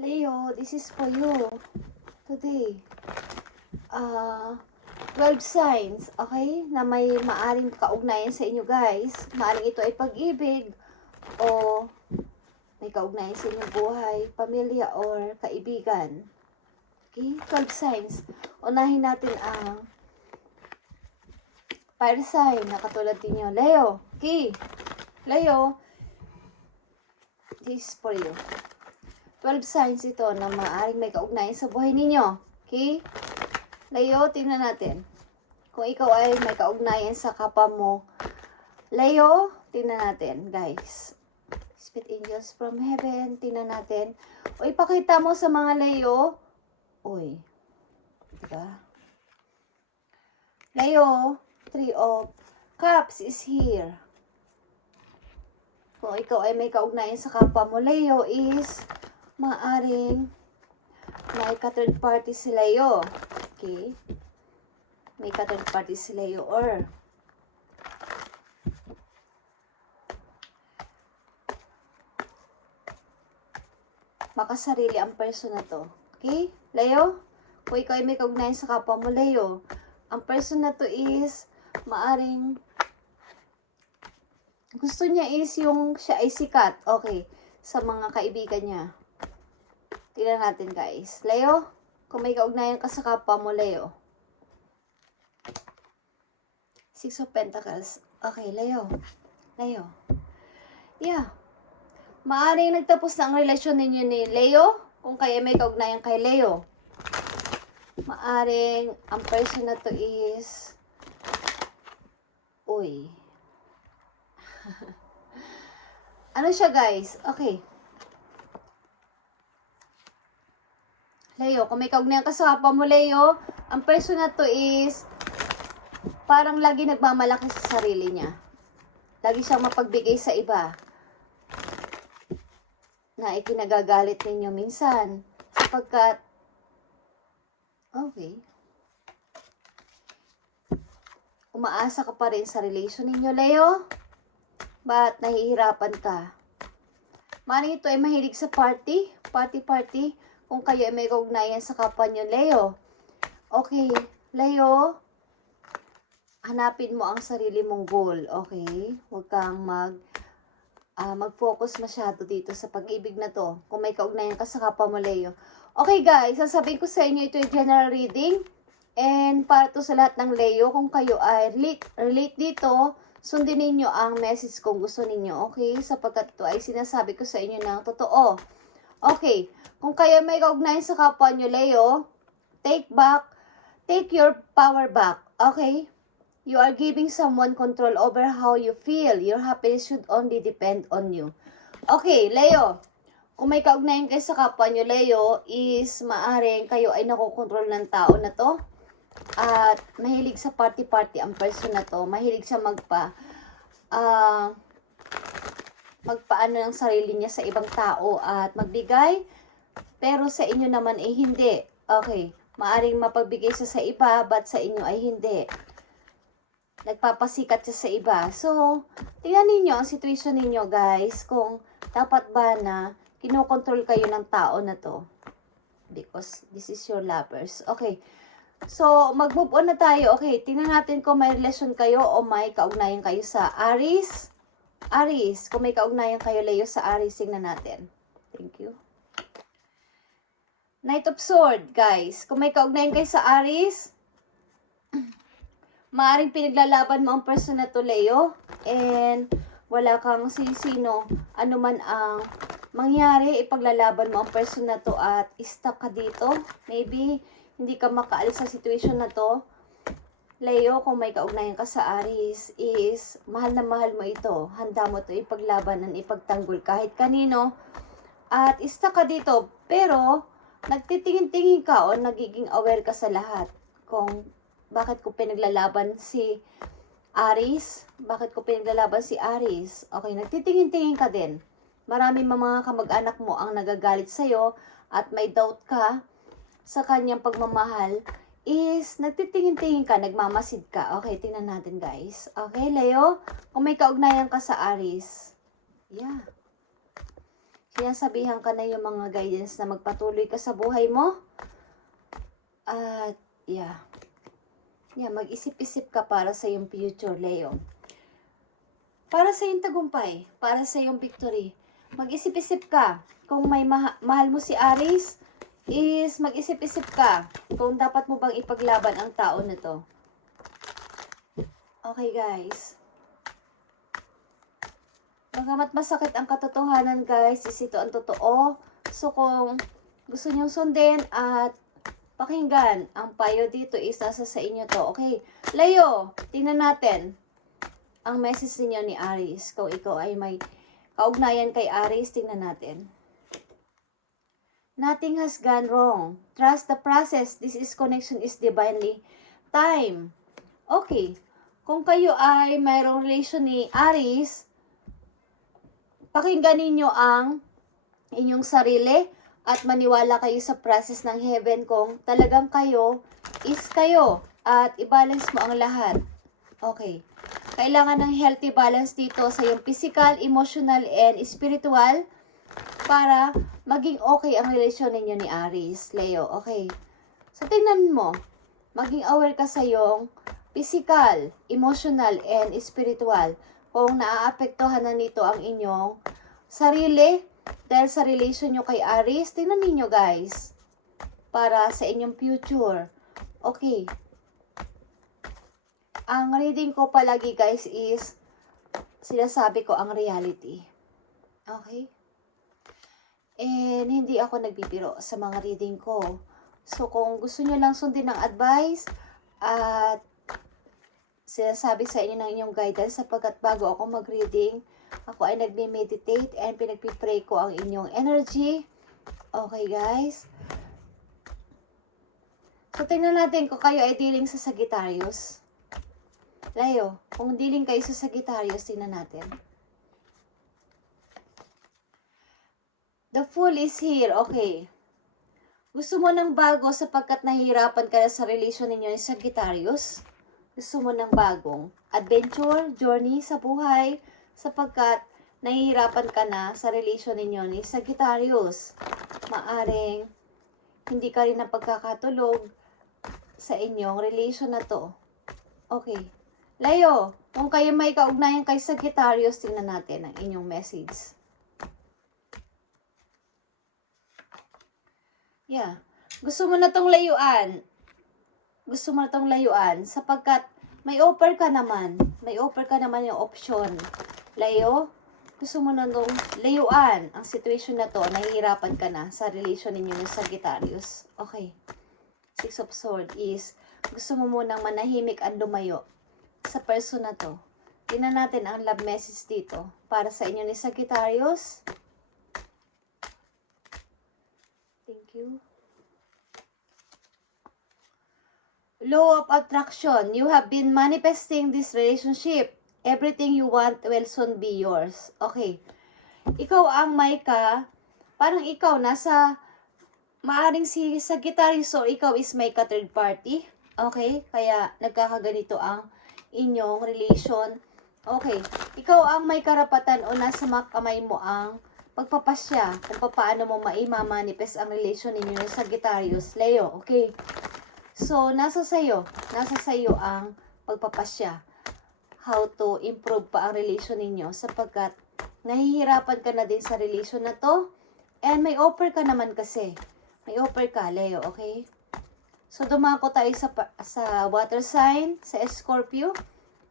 Leo, this is for you today. 12 signs, okay, na may maaring kaugnayan sa inyo guys. Maaring ito ay pag-ibig o may kaugnayan sa inyong buhay, pamilya or kaibigan. Okay, 12 signs. Unahin natin ang fire sign na katulad ninyo. Leo, okay. Leo, this is for you. 12 signs ito na maaaring may kaugnayan sa buhay ninyo. Okay? Leo, tingnan natin. Kung ikaw ay may kaugnayan sa kapwa mo. Leo, tingnan natin, guys. Spirit angels from heaven, tingnan natin. O ipakita mo sa mga Leo. Uy. Diba? Leo, 3 of Cups is here. Kung ikaw ay may kaugnayan sa kapwa mo, Leo, is maaring may ka-third party si Leo. Okay? May ka-third party si Leo or makasarili ang person na to. Okay? Leo, kung ikaw ay may kaugnayan sa kapwa mo, Leo, ang person na to is maaring gusto niya is yung siya ay sikat. Okay. Sa mga kaibigan niya. Tingnan natin guys. Leo, kung may kaugnayan ka sa kapwa mo, Leo. 6 of Pentacles. Okay, Leo. Leo. Yeah. Maaring nagtapos na ang relasyon ninyo ni Leo. Kung kayo may kaugnayan kay Leo. Maaring ang person na to is uy. Ano siya guys? Okay. Leo, kung may kaugnayan ka sa kapwa mo, Leo, ang person na to is parang lagi nagmamalaki sa sarili niya. Lagi siyang mapagbigay sa iba. Na ikinagagalit ninyo minsan. Sapagkat, okay. Umaasa ka pa rin sa relation ninyo, Leo. Ba't nahihirapan ka? Maring ito ay mahilig sa party. Party. Kung kayo ay may kaugnayan sa kapwa nyo, Leo. Okay, Leo, hanapin mo ang sarili mong goal, okay? Huwag kang mag-focus masyado dito sa pag-ibig na to. Kung may kaugnayan ka sa kapwa mo, Leo. Okay guys, sasabihin ko sa inyo ito yung general reading. And para to sa lahat ng Leo, kung kayo ay relate dito, sundin ninyo ang message kung gusto ninyo, okay? Sapagkat ito ay sinasabi ko sa inyo ng totoo. Okay, kung kayo may kaugnayan sa kapwa nyo, Leo, take your power back, okay? You are giving someone control over how you feel. Your happiness should only depend on you. Okay, Leo, kung may kaugnayan kayo sa kapwa nyo, Leo, is maaring kayo ay nakokontrol ng tao na to. At mahilig sa party ang person na to. Mahilig siya magpaano ng sarili niya sa ibang tao at magbigay, pero sa inyo naman ay hindi. Okay, maaring mapagbigay siya sa iba, but sa inyo ay hindi. Nagpapasikat siya sa iba. So, tingnan ninyo ang situation ninyo guys, kung dapat ba na kinokontrol kayo ng tao na to. Because this is your lovers. Okay, so mag-move on na tayo. Okay, tingnan natin kung may relasyon kayo o may kaugnayan kayo sa Aries. Aries, kung may kaugnayan kayo, Leo, sa Aries, tingnan natin. Thank you. Knight of Swords, guys. Kung may kaugnayan kayo sa Aries, maaring pinaglalaban mo ang person na to, Leo. And wala kang sino, anuman ang mangyari, ipaglalaban mo ang person na to at stuck ka dito. Maybe hindi ka makaalis sa situation na to. Leo, kung may kaugnayan ka sa Aries, is mahal na mahal mo ito. Handa mo ito ipaglabanan, ipagtanggol kahit kanino. At stuck ka dito, pero nagtitingin-tingin ka o nagiging aware ka sa lahat. Kung bakit ko pinaglalaban si Aries, bakit ko pinaglalaban si Aries. Okay, nagtitingin-tingin ka din. Maraming mga kamag-anak mo ang nagagalit sa'yo at may doubt ka sa kanyang pagmamahal. Is nagtitingin-tingin ka, nagmamasid ka. Okay, tingnan natin guys. Okay, Leo, kung may kaugnayan ka sa Aries. Yeah. Sinasabihan ka na yung mga guidance na magpatuloy ka sa buhay mo. At, yeah. Yeah, mag-isip-isip ka para sa iyong future, Leo. Para sa iyong tagumpay, para sa iyong victory. Mag-isip-isip ka. Kung may mahal mo si Aries, is mag-isip-isip ka kung dapat mo bang ipaglaban ang tao na to. Okay, guys. Bagamat masakit ang katotohanan, guys, is ito ang totoo. So, kung gusto niyong sundin at pakinggan, ang payo dito is nasa sa inyo to. Okay, Leo, tingnan natin ang message niyo ni Aries. Kung ikaw ay may kaugnayan kay Aries, tingnan natin. Nothing has gone wrong. Trust the process. This is connection is divinely time. Okay. Kung kayo ay mayroong relation ni Aries, pakinggan ninyo ang inyong sarili at maniwala kayo sa process ng heaven kung talagang kayo is kayo at i-balance mo ang lahat. Okay. Kailangan ng healthy balance dito sa iyong physical, emotional, and spiritual para maging okay ang relasyon ninyo ni Aries, Leo. Okay. So, tingnan mo. Maging aware ka sa iyong physical, emotional, and spiritual. Kung naaapektuhan na nito ang inyong sarili dahil sa relation nyo kay Aries, tingnan ninyo, guys. Para sa inyong future. Okay. Ang reading ko palagi, guys, is sinasabi ko ang reality. Okay? And hindi ako nagbibiro sa mga reading ko. So, kung gusto nyo lang sundin ng advice at sinasabi sa inyo ng inyong guidance sapagkat bago ako mag-reading, ako ay nagme-meditate and pinagpipray ko ang inyong energy. Okay, guys? So, tingnan natin kung kayo ay dealing sa Sagittarius. Leo, kung dealing kayo sa Sagittarius, tingnan natin. The Fool is here. Okay. Gusto mo ng bago sapagkat nahihirapan ka na sa relasyon ninyo ni Sagittarius? Gusto mo ng bagong adventure, journey sa buhay sapagkat nahihirapan ka na sa relasyon ninyo ni Sagittarius. Maaring hindi ka rin napagkakatulog sa inyong relasyon na to. Okay. Leo, kung kayo may kaugnayan kay Sagittarius, tingnan natin ang inyong message. Yeah. Gusto mo na tong layuan. Gusto mo na tong layuan sapagkat may offer ka naman. May offer ka naman yung option. Leo, gusto mo na tong layuan. Ang situation na to, nahihirapan ka na sa relation ninyo ng Sagittarius. Okay. Six of Swords is, gusto mo munang manahimik ang lumayo sa person na to. Tingnan natin ang love message dito para sa inyo ni Sagittarius. Thank you. Law of attraction. You have been manifesting this relationship. Everything you want will soon be yours. Okay. Ikaw ang may parang ikaw nasa, maaring si Sagittarius or ikaw is may third party. Okay. Kaya nagkakaganito ang inyong relation. Okay. Ikaw ang may karapatan o nasa kamay mo ang pagpapasya kung paano mo maimamanifest ang relation ninyo ng Sagittarius, Leo, okay? So, nasa sayo ang pagpapasya. How to improve pa ang relation ninyo sapagkat nahihirapan ka na din sa relation na to and may offer ka naman kasi. May offer ka, Leo, okay? So, dumako tayo sa water sign, sa Scorpio.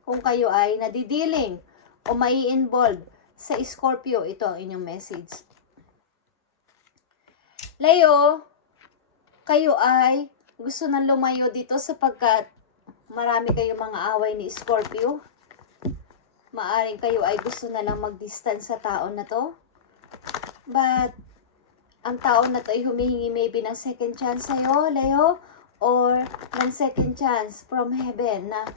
Kung kayo ay nadidealing o mai-involve sa Scorpio, ito ang inyong message. Leo, kayo ay gusto nang lumayo dito sapagkat marami kayong mga away ni Scorpio. Maaring kayo ay gusto na lang mag-distance sa tao na to. But, ang tao na to ay humihingi maybe ng second chance sa'yo, Leo, or ng second chance from heaven na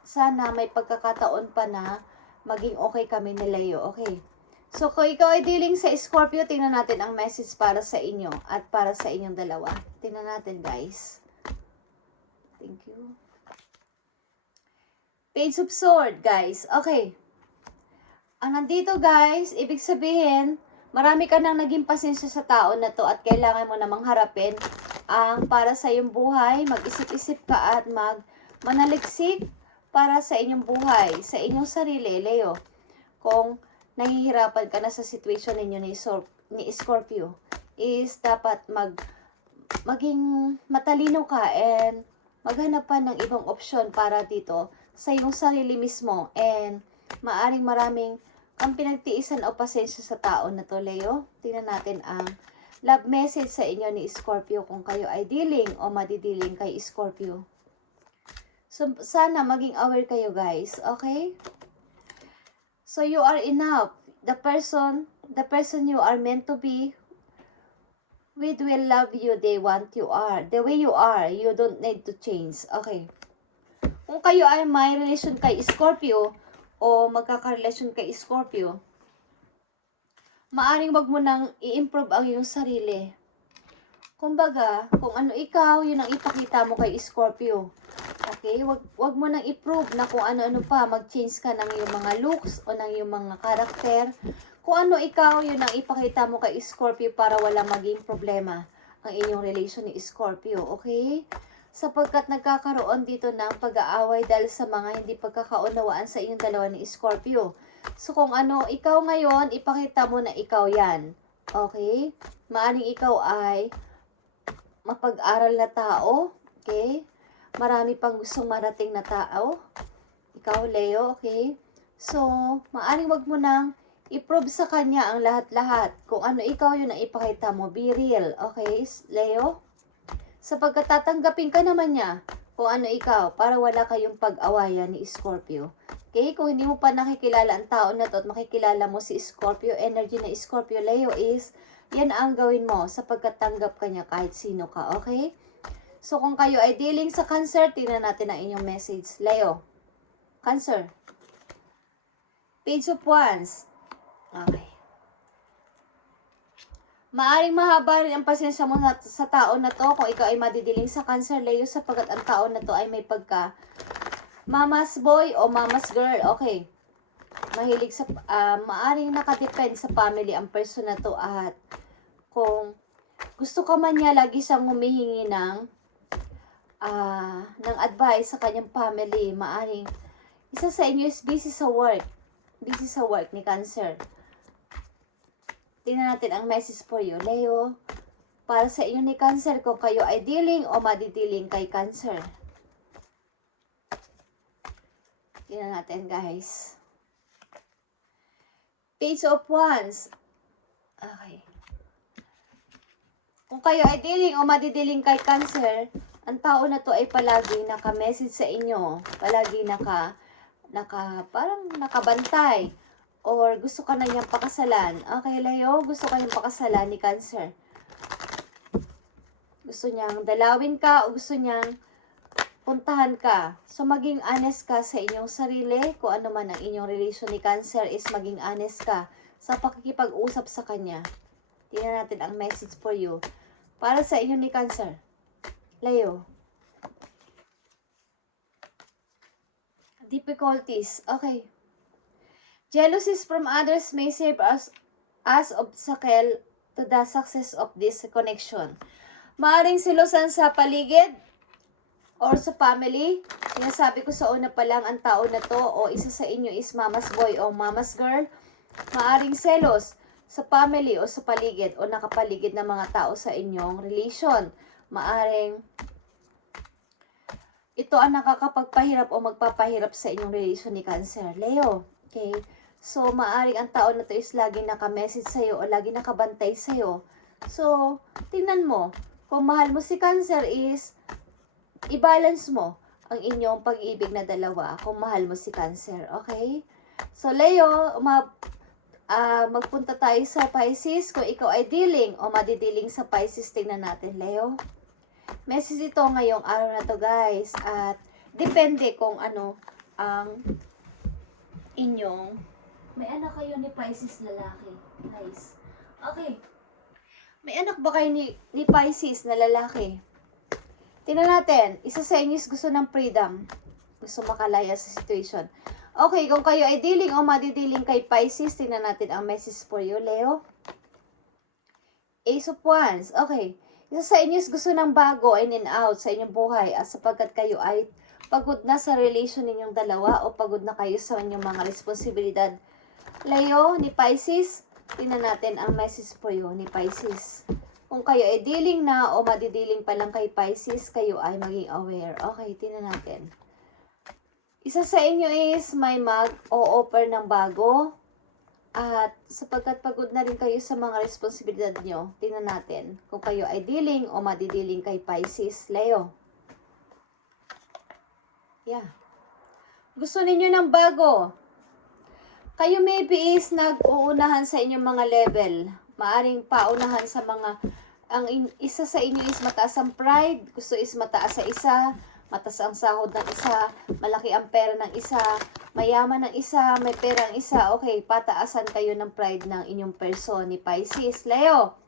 sana may pagkakataon pa na maging okay kami ni Leo, okay? So, kung ikaw ay dealing sa Scorpio, tingnan natin ang message para sa inyo at para sa inyong dalawa. Tingnan natin, guys. Thank you. Page of Swords, guys. Okay. Ang nandito, guys, ibig sabihin, marami ka nang naging pasensya sa tao na to at kailangan mo namang harapin ang para sa iyong buhay. Mag-isip-isip ka at manaliksik para sa inyong buhay, sa inyong sarili, Leo. Kung nahihirapan ka na sa situation ninyo ni Scorpio, is dapat maging matalino ka and maghanap pa ng ibang opsyon para dito sa iyong sarili mismo. And maaring maraming ang pinagtiisan o pasensya sa tao na to, Leo. Tingnan natin ang love message sa inyo ni Scorpio kung kayo ay dealing o madidealing kay Scorpio. So, sana maging aware kayo, guys. Okay? So, you are enough. The person you are meant to be with will love you the way you are. You don't need to change. Okay. Kung kayo ay may relasyon kay Scorpio o magkakarelasyon kay Scorpio, maaring wag mo nang i-improve ang iyong sarili. Kumbaga, kung ano ikaw, yun ang ipakita mo kay Scorpio. Okay? Wag mo nang i-prove na kung ano-ano pa, mag-change ka ng iyong mga looks o ng iyong mga karakter. Kung ano ikaw, yun ang ipakita mo kay Scorpio para wala maging problema ang inyong relation ni Scorpio. Okay? Sapagkat nagkakaroon dito ng pag-aaway dahil sa mga hindi pagkakaunawaan sa inyong dalawa ni Scorpio. So kung ano, ikaw ngayon, ipakita mo na ikaw yan. Okay? Maaring ikaw ay mapag-aral na tao. Okay? Marami pang gustong marating na tao. Ikaw, Leo. Okay? So, maaring wag mo nang i-prove sa kanya ang lahat-lahat. Kung ano ikaw, yun ang ipakita mo. Be real. Okay, Leo? Sapagkat tatanggapin ka naman niya kung ano ikaw para wala kayong pag-awayan ni Scorpio. Okay? Kung hindi mo pa nakikilala ang tao na to at makikilala mo si Scorpio, energy na Scorpio, Leo is, yan ang gawin mo sapagkat tanggap ka niya kahit sino ka. Okay? So, kung kayo ay dealing sa Cancer, tingnan natin ang inyong message. Leo. Cancer. Page of Wands. Okay. Maaring mahaba rin ang pasensya mo sa tao na to kung ikaw ay madidiling sa Cancer, Leo, sapagkat ang tao na to ay may pagka mama's boy o mama's girl. Okay. Mahilig sa, maaring nakadepend sa family ang person na to at kung gusto ka man niya, lagi siyang humihingi ng advice sa kanyang family. Maaring isa sa inyo is busy sa work. Busy sa work ni Cancer. Tingnan natin ang message for you, Leo. Para sa inyo ni Cancer, kung kayo ay dealing o madidealing kay Cancer. Tingnan natin, guys. Page of Wands. Okay. Kung kayo ay dealing o madidealing kay Cancer, ang tao na to ay palagi naka-message sa inyo. Palagi parang nakabantay. Or gusto ka na niyang pakasalan. Okay, Leo, gusto ka niyang pakasalan ni Cancer. Gusto niyang dalawin ka o gusto niyang puntahan ka. So, maging honest ka sa inyong sarili. Kung ano man ang inyong relation ni Cancer is maging honest ka sa pakikipag-usap sa kanya. Tingnan natin ang message for you. Para sa inyo ni Cancer. Leo. Difficulties. Okay. Jealousies from others may serve as obstacle to the success of this connection. Maaring silosan sa paligid or sa family. Sinasabi ko sa una pa lang, ang tao na to o isa sa inyo is mama's boy o mama's girl. Maaring selos sa family o sa paligid o nakapaligid na mga tao sa inyong relation. Maaring ito ang nakakapagpahirap o magpapahirap sa inyong relation ni Cancer, Leo. Okay? So, maaring ang tao na to is laging naka-message sa'yo o laging nakabantay sa'yo. So, tingnan mo. Kung mahal mo si Cancer is, i-balance mo ang inyong pag-ibig na dalawa kung mahal mo si Cancer. Okay? So, Leo, magpunta tayo sa Pisces. Kung ikaw ay dealing o madidealing sa Pisces, tingnan natin, Leo. Message ito ngayong araw na to, guys. At depende kung ano ang inyong... May anak kayo ni Pisces lalaki, guys. Okay. May anak ba kayo ni Pisces na lalaki? Tingnan natin. Isa sa inyo is gusto ng freedom. Gusto makalaya sa situation. Okay, kung kayo ay dealing o madidealing kay Pisces, tingnan natin ang message for you, Leo. Ace of Wands. Okay. Isa sa inyo is gusto ng bago in and out sa inyong buhay at sapagkat kayo ay pagod na sa relation ninyong dalawa o pagod na kayo sa inyong mga responsibilidad. Leo ni Pisces, tingnan natin ang message po yun ni Pisces. Kung kayo ay dealing na o madidealing pa lang kay Pisces, kayo ay maging aware. Okay, tingnan natin. Isa sa inyo is may mag-o-offer ng bago. At sapagkat pagod na rin kayo sa mga responsibilidad nyo, tingnan natin kung kayo ay dealing o madidealing kay Pisces, Leo. Yeah. Gusto ninyo ng bago. Kayo maybe is nag-uunahan sa inyong mga level. Maaring paunahan sa mga, isa sa inyo is mataas ang pride, gusto is mataas sa isa, mataas ang sahod ng isa, malaki ang pera ng isa, mayaman ng isa, may pera ng isa. Okay, pataasan kayo ng pride ng inyong person ni Pisces, Leo.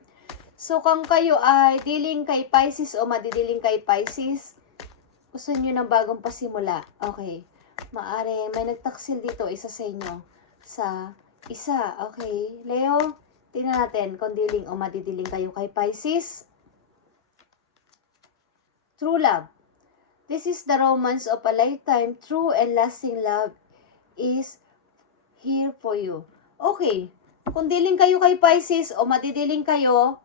So, kung kayo ay dealing kay Pisces o madidealing kay Pisces, gusto nyo ng bagong pasimula. Okay, maari may nagtaksil dito, isa sa inyo, sa isa. Okay, Leo, tingnan natin kung dealing o madidealing kayo kay Pisces. True love. This is the romance of a lifetime. True and lasting love is here for you. Okay. Kung dealing kayo kay Pisces o madidealing kayo,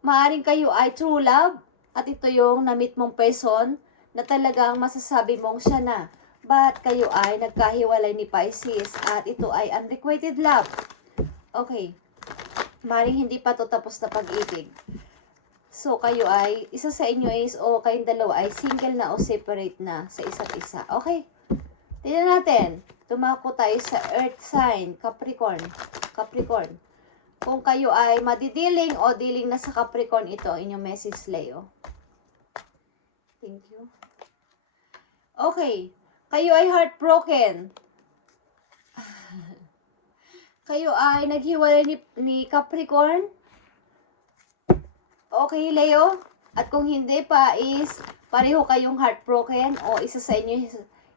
maaring kayo ay true love at ito yung na-meet mong person na talagang masasabi mong siya na. But kayo ay nagkahiwalay ni Pisces at ito ay unrequited love. Okay. Maaring hindi pa to tapos na pag-ibig. So, kayo ay, isa sa inyo is, o kayong dalawa ay single na o separate na sa isa't isa. Okay? Tignan natin. Tumako tayo sa Earth sign, Capricorn. Capricorn. Kung kayo ay madidealing o dealing na sa Capricorn, ito inyong message, Leo. Thank you. Okay. Kayo ay heartbroken. Kayo ay naghiwalay ni Capricorn. Okay, Leo? At kung hindi pa is pareho kayong heartbroken o isa sa inyo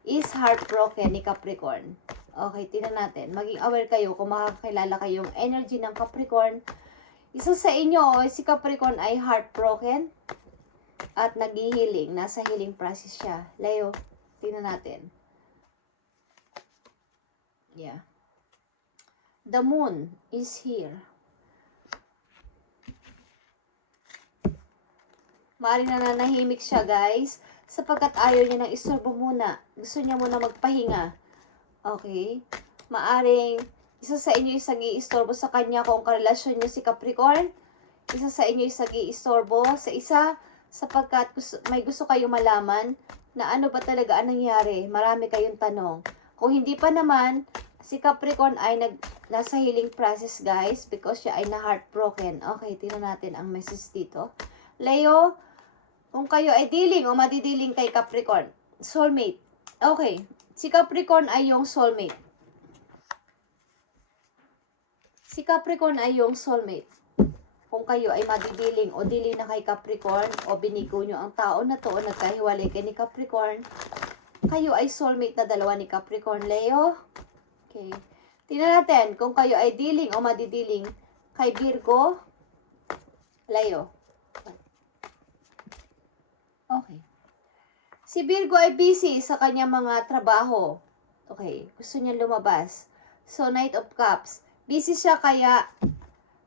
is heartbroken ni Capricorn. Okay, tingnan natin. Maging aware kayo kung makakilala kayong energy ng Capricorn. Isa sa inyo o si Capricorn ay heartbroken at nag-healing. Nasa healing process siya. Leo, tingnan natin. Yeah. The moon is here. Maaaring nananahimik siya, guys, sapagkat ayaw niya ng istorbo muna. Gusto niya muna magpahinga. Okay? Maaring isa sa inyo isang i-istorbo sa kanya kung karelasyon niyo si Capricorn. Isa sa inyo isang i-istorbo sa isa sapagkat may gusto kayo malaman na ano ba talaga ang nangyari. Marami kayong tanong. Kung hindi pa naman, si Capricorn ay nasa healing process, guys, because siya ay na-heartbroken. Okay, tingnan natin ang message dito. Leo, kung kayo ay dealing o madidealing kay Capricorn, soulmate. Okay, si Capricorn ay yung soulmate. Si Capricorn ay yung soulmate. Kung kayo ay madidealing o dealing na kay Capricorn o binigo nyo ang tao na to o nagkahiwalay kay ni Capricorn, kayo ay soulmate na dalawa ni Capricorn, Leo. Okay. Tingnan natin kung kayo ay dealing o madidealing kay Virgo, Leo. Okay. Si Virgo ay busy sa kanyang mga trabaho. Okay. Gusto niya lumabas. So, Knight of Cups. Busy siya kaya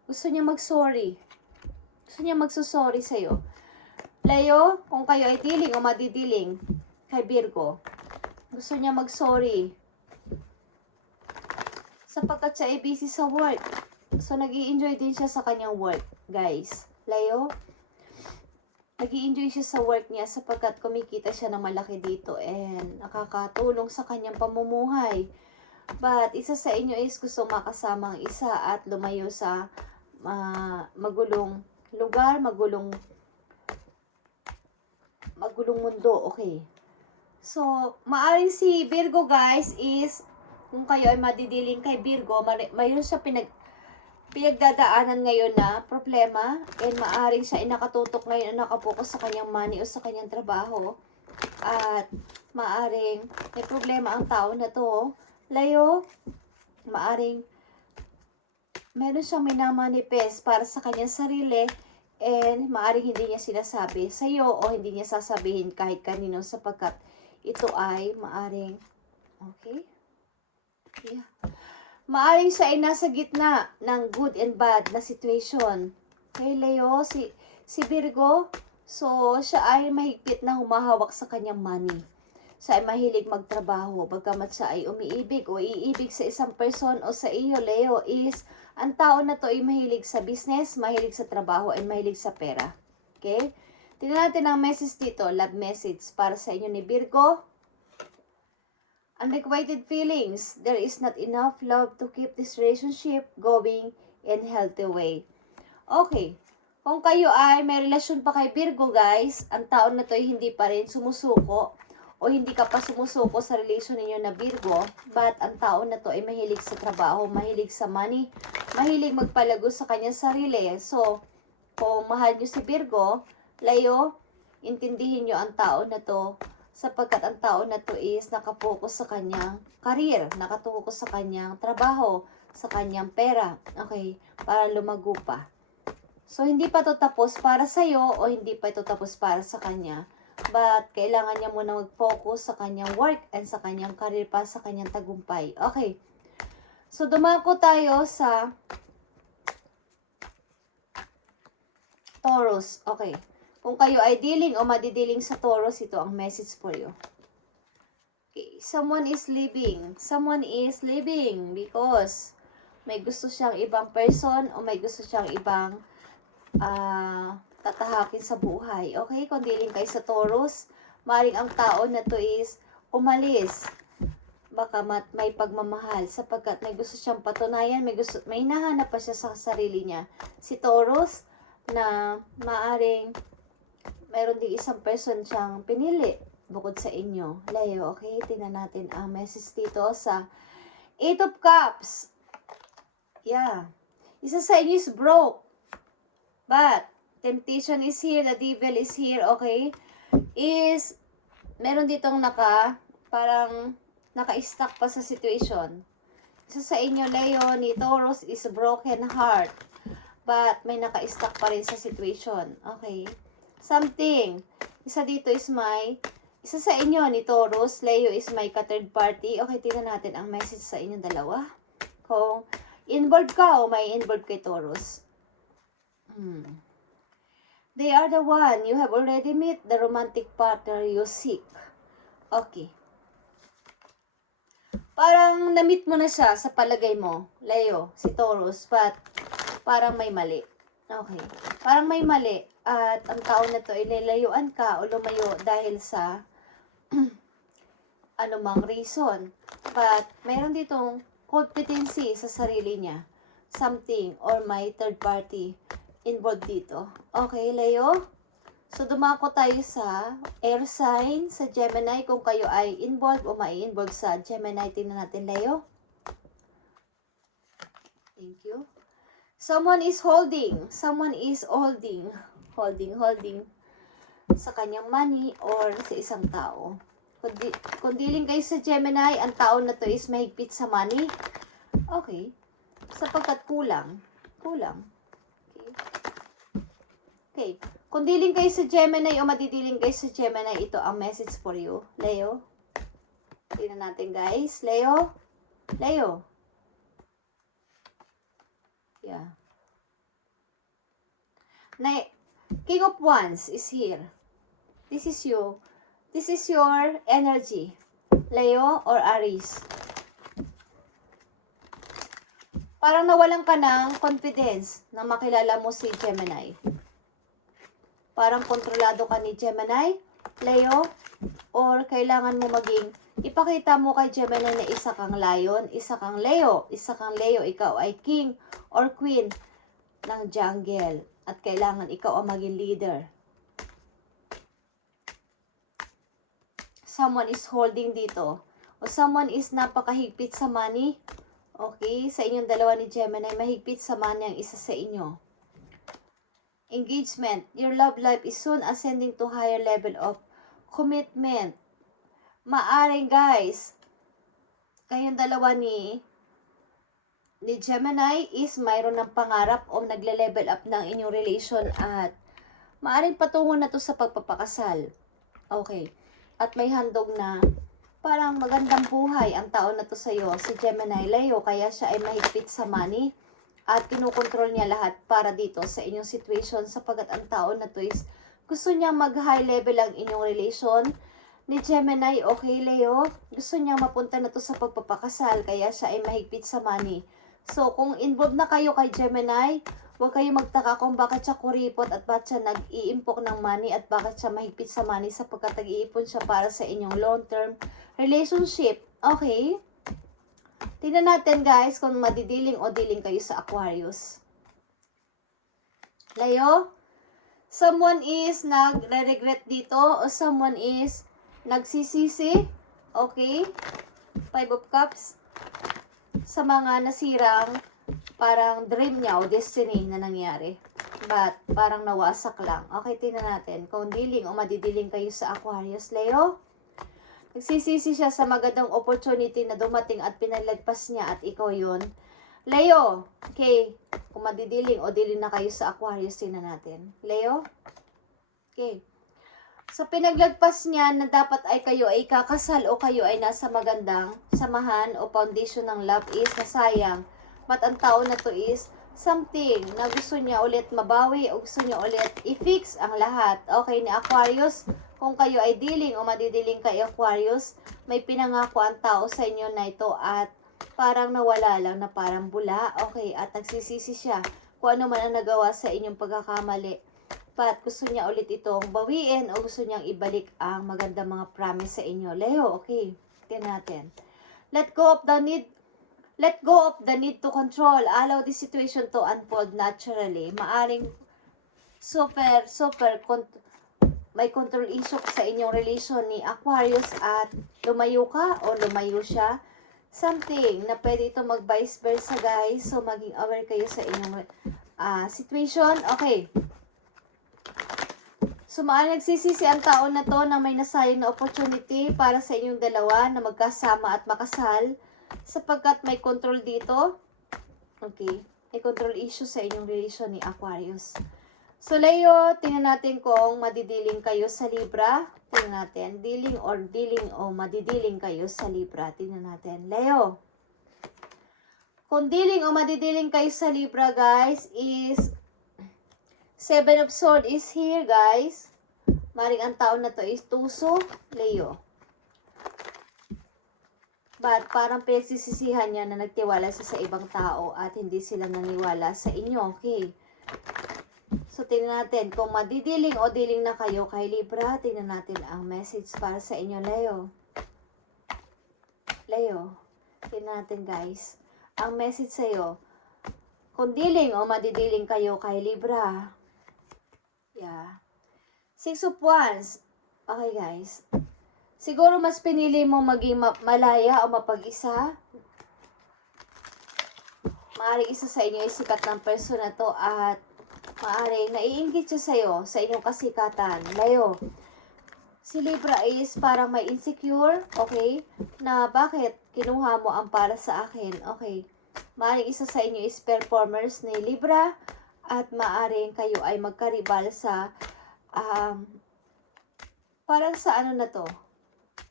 gusto niya mag-sorry. Gusto niya magsusorry sa'yo. Leo, kung kayo ay dealing o madidealing kay Virgo, gusto niya mag-sorry. Sapagkat siya ay busy sa work. So, nag-i-enjoy din siya sa kanyang work, guys. Leo, nag-i-enjoy siya sa work niya sapagkat kumikita siya ng malaki dito and nakakatulong sa kanyang pamumuhay. But, isa sa inyo is gusto makasama ang isa at lumayo sa magulong lugar, magulong mundo. Okay. So, maaring si Virgo, guys, is kung kayo ay madidealing kay Virgo, mayroon siya pinagdadaanan ngayon na problema and maaring siya ay nakatutok ngayon na nakapokus sa kanyang money o sa kanyang trabaho at maaring may problema ang tao na to. Leo, maaring meron siyang minamanifest para sa kanyang sarili And maaring hindi niya sinasabi sa iyo o hindi niya sasabihin kahit kanino sapagkat ito ay maaring, okay? Yeah. Maaring siya ay nasa gitna ng good and bad na situation. Okay, Leo, si Virgo, so siya ay mahigpit na humahawak sa kanyang money. Siya ay mahilig magtrabaho, bagamat siya ay umiibig o iibig sa isang person o sa iyo, Leo, is ang tao na to ay mahilig sa business, mahilig sa trabaho, at mahilig sa pera. Okay? Tingnan natin ang message dito, love message para sa inyo ni Virgo. Unrequited feelings. There is not enough love to keep this relationship going in healthy way. Okay. Kung kayo ay may relasyon pa kay Virgo, guys, ang tao na to ay hindi pa rin sumusuko o hindi ka pa sumusuko sa relasyon ninyo na Virgo, but ang tao na to ay mahilig sa trabaho, mahilig sa money, mahilig magpalago sa kanyang sarili. So, kung mahal nyo si Virgo, Leo, intindihin nyo ang tao na to sapagkat ang tao na to is nakapokus sa kanyang career, nakatukoy sa kanyang trabaho, sa kanyang pera, okay, para lumago pa. So, hindi pa to tapos para sa'yo o hindi pa ito tapos para sa kanya. But, kailangan niya muna mag-focus sa kanyang work and sa kanyang career para sa kanyang tagumpay. Okay. So, dumako tayo sa Taurus. Okay. Kung kayo ay dealing o madidealing sa Taurus, ito ang message for you. Okay. Someone is leaving. Someone is leaving because may gusto siyang ibang person o may gusto siyang ibang tatahakin sa buhay. Okay? Kung dealing kayo sa Taurus, maring ang tao na to is umalis. Baka may pagmamahal sapagkat may gusto siyang patunayan, may hinahanap pa siya sa sarili niya. Si Taurus na maaring mayroon din isang person siyang pinili bukod sa inyo. Leo, okay? Tingnan natin ang message dito sa 8 of Cups. Yeah. Isa sa inyo is broke. But, temptation is here, the devil is here, okay? Is, meron ditong parang naka-stuck pa sa situation. Isa sa inyo, Leo, ni Taurus is a broken heart. But, may naka-stuck pa rin sa situation, okay? Something. Isa dito is isa sa inyo ni Taurus, Leo is may ka-third party. Okay, tingnan natin ang message sa inyong dalawa. Kung involved ka o may involved kay Taurus. They are the one. You have already met the romantic partner you seek. Okay. Parang na-meet mo na siya sa palagay mo, Leo, si Taurus, but parang may mali. Okay. Parang may mali at ang tao na to ay nilayuan ka o lumayo dahil sa anumang reason. But mayroon ditong competency sa sarili niya. Something or may third party involved dito. Okay, Leo? So, dumako tayo sa air sign, sa Gemini, kung kayo ay involved o mai-involved sa Gemini. Tingnan natin, Leo. Thank you. Someone is holding. Someone is holding sa kanyang money or sa isang tao. Kung dealing kayo sa Gemini, ang tao na to is mahigpit sa money. Okay. Sapagkat kulang. Okay. Kung dealing kayo sa Gemini o madidealing kayo sa Gemini, ito ang message for you, Leo. Tingnan natin, guys. Leo. Yeah. King of Wands is here. This is you. This is your energy, Leo or Aries. Parang nawalan ka ng confidence na makilala mo si Gemini. Parang kontrolado ka ni Gemini, Leo, or kailangan mo ipakita mo kay Gemini na isa kang lion, isa kang Leo, ikaw ay king or queen ng jungle at kailangan ikaw ang maging leader. Someone is holding dito o someone is napakahigpit sa money. Okay, sa inyong dalawa ni Gemini, mahigpit sa money ang isa sa inyo. Engagement. Your love life is soon ascending to higher level of commitment. Maaring, guys, kayong dalawa ni ni Gemini is mayroon ng pangarap o nagle-level up ng inyong relation at maaring patungo na to sa pagpapakasal. Okay. At may handog na parang magandang buhay ang tao na to sa'yo, si Gemini Leo, kaya siya ay mahigpit sa money at kinukontrol niya lahat para dito sa inyong situation sapagkat ang tao na to is gusto niyang mag-high level ang inyong relation ni Gemini. Okay, Leo, gusto niyang mapunta na to sa pagpapakasal kaya siya ay mahigpit sa money. So, kung involved na kayo kay Gemini, huwag kayo magtaka kung bakit siya kuripot at bakit siya nag-iimpok ng money at bakit siya mahigpit sa money sapagkat nag-iipon siya para sa inyong long-term relationship. Okay? Tingnan natin guys kung madidiling o diling kayo sa Aquarius. Leo, someone is nagre-regret dito o someone is nagsisisi. Okay? 5 of Cups. Sa mga nasirang parang dream niya o destiny na nangyari. But parang nawasak lang. Okay, tingnan natin kung diling o madidiling kayo sa Aquarius, Leo. Nagsisisi siya sa magandang opportunity na dumating at pinalagpas niya at ikaw yun. Leo, okay, kung madidiling o diling na kayo sa Aquarius, tingnan natin. Leo, okay. Sa pinaglagpas niya na dapat ay kayo ay kakasal o kayo ay nasa magandang samahan o foundation ng love is nasayang. But ang tao na to is something na gusto niya ulit mabawi o gusto niya ulit i-fix ang lahat. Okay, ni Aquarius, kung kayo ay diling o madidiling kay Aquarius, may pinangako ang tao sa inyo na ito at parang nawala lang na parang bula. Okay, at nagsisisi siya kung ano man ang nagawa sa inyong pagkakamali. But gusto niya ulit itong bawiin o gusto niyang ibalik ang magandang mga promise sa inyo. Leo, okay. Tingnan natin. Let go of the need to control. Allow the situation to unfold naturally. Maaring may control issue sa inyong relation ni Aquarius at lumayo ka o lumayo siya. Something na pwede ito mag vice versa guys. So maging aware kayo sa inyong situation. Okay. So, nagsisisi ang tao na to na may nasayang na opportunity para sa inyong dalawa na magkasama at makasal sapagkat may control dito. Okay. May control issue sa inyong relation ni Aquarius. So, Leo, tingnan natin kung madidiling kayo sa Libra. Tingnan natin. Diling o madidiling kayo sa Libra. Tingnan natin. Leo. Kung diling o madidiling kayo sa Libra, guys, is 7 of Swords is here, guys. Maring ang tao na to is Tuso, Leo. But parang pinagsisisihan niya na nagtiwala siya sa ibang tao at hindi sila naniwala sa inyo, okay? So, tingnan natin kung madidiling o diling na kayo kay Libra. Tingnan natin ang message para sa inyo, Leo. Leo, tingnan natin, guys. Ang message sa'yo, kung diling o madidiling kayo kay Libra. Yeah. 6 of Wands. Okay, guys. Siguro mas pinili mo maging malaya o mapag-isa. Maaaring isa sa inyo ay sikat ng person na to at maaaring naiinggit siya sa'yo sa inyong kasikatan. Leo. Si Libra is parang may insecure, okay? Na bakit kinuha mo ang para sa akin, okay? Maaaring isa sa inyo is performers ni Libra at maaaring kayo ay magkaribal sa parang sa ano na to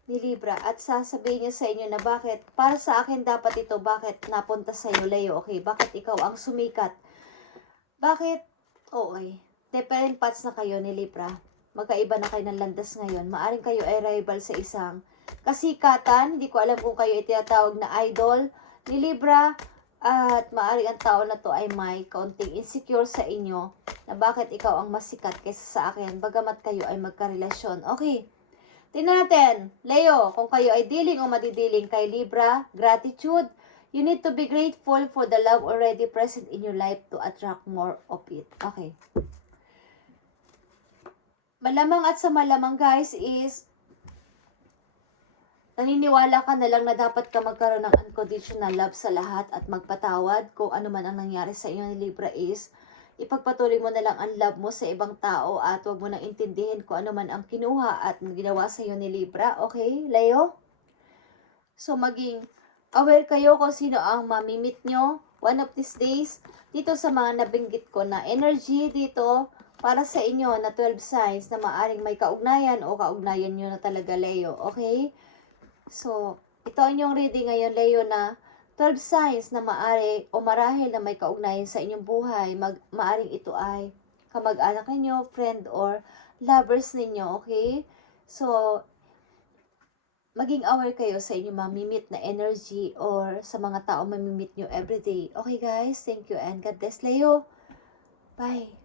ni Libra at sasabihin niya sa inyo na bakit para sa akin dapat ito, bakit napunta sa iyo, Leo, okay? Bakit ikaw ang sumikat? Bakit? Okay. Different paths na kayo ni Libra. Magkaiba na kayo ng landas ngayon. Maaring kayo ay rival sa isang kasikatan. Hindi ko alam kung kayo ay tinatawag na idol ni Libra. At maaring ang tao na to ay may kaunting insecure sa inyo na bakit ikaw ang mas sikat kaysa sa akin bagamat kayo ay magkarelasyon. Okay. Tingnan natin. Leo, kung kayo ay diling o madidiling kay Libra, gratitude. You need to be grateful for the love already present in your life to attract more of it. Okay. Malamang at sa malamang guys is naniniwala ka na lang na dapat ka magkaroon ng unconditional love sa lahat at magpatawad kung ano man ang nangyari sa inyo ni Libra is ipagpatuloy mo na lang ang love mo sa ibang tao at huwag mo nang intindihin kung ano man ang kinuha at ginawa sa iyo ni Libra. Okay, Leo? So maging aware kayo kung sino ang mamimit nyo one of these days, dito sa mga nabinggit ko na energy dito, para sa inyo na 12 signs na maaring may kaugnayan o kaugnayan nyo na talaga, Leo. Okay? So, ito ang inyong reading ngayon, Leo, na 12 signs na maari o marahil na may kaugnayan sa inyong buhay. Maaring ito ay kamag-anak ninyo, friend, or lovers ninyo. Okay? So, maging aware kayo sa inyong mamimit na energy or sa mga tao mamimit nyo everyday. Okay guys, thank you and God bless, Leo. Bye.